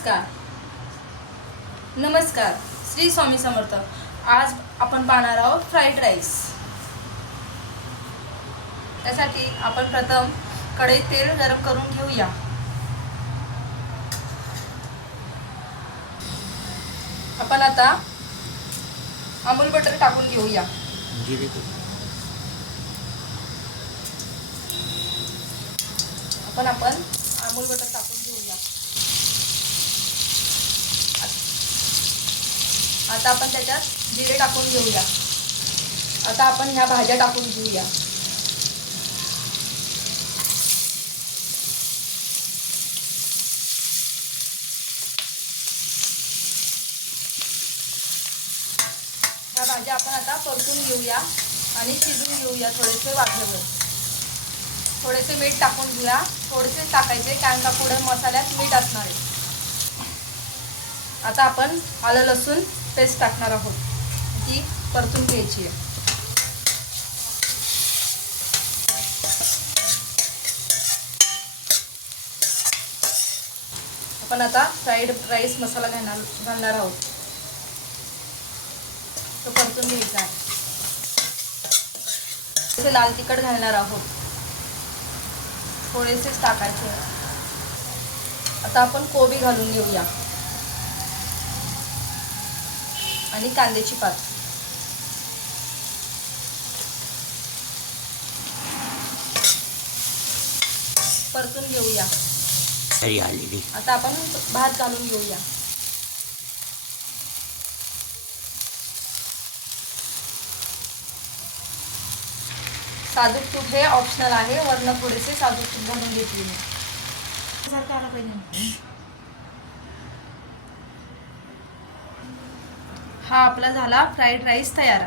नमस्कार नमस्कार श्री स्वामी समर्थ। आज आपण पाहणार आहोत फ्राईड राईस। त्यासाठी आपण प्रथम कढईत तेल गरम करून घेऊया। आपण आता अमूल बटर टाकून घेऊया। आपण अमूल बटर टाकून घेऊया। आता आपण त्याच्यात जिरे टाकून घेऊया। आता आपण ह्या भाज्या टाकून घेऊया। ह्या भाज्या आपण आता परतून घेऊया आणि शिजून घेऊया थोडेसे वाफेवर। थोडेसे मीठ टाकून घेऊया, थोडेसे टाकायचे कारण का पुढे मसाल्यात मीठ असणार आहे। आता आपण आलं लसूण पेस्ट टाकणार आहोत, ती परतून घ्यायची आहे। आपण आता फ्राईड राईस मसाला घालणार आहोत, तो परतून घ्यायचा आहे। थोडेसे लाल तिखट घालणार आहोत, थोडेसेच टाकायचे। आता आपण कोबी घालून घेऊया आणि कांद्याची पात। परतून घेऊया। आता आपण भात घालून घेऊया। साजूक तूप हे ऑप्शनल आहे, वरनं थोडेसे साजूक तूप घालून घेतली मी। सारखं आला पाहिजे। हा आपला झाला फ्राईड राईस तयार।